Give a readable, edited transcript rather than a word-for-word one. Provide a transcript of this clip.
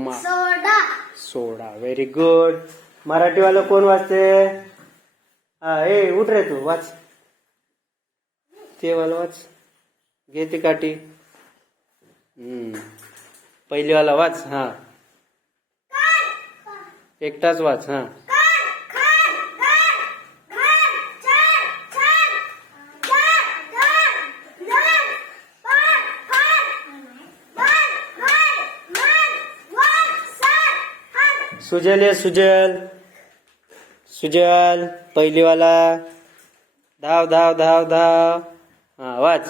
Soma. Soda. Soda. Very good. मराठीवाला कोण वाचते? हा ए उठ रे तू वाच. ते वाला वाच. घे ती काठी. पहिलीवाला वाच. हा एकटाच वाच. हा सुजल आहे सुजल. सुजल पहिलीवाला. धाव धाव धाव धाव. हा वाच.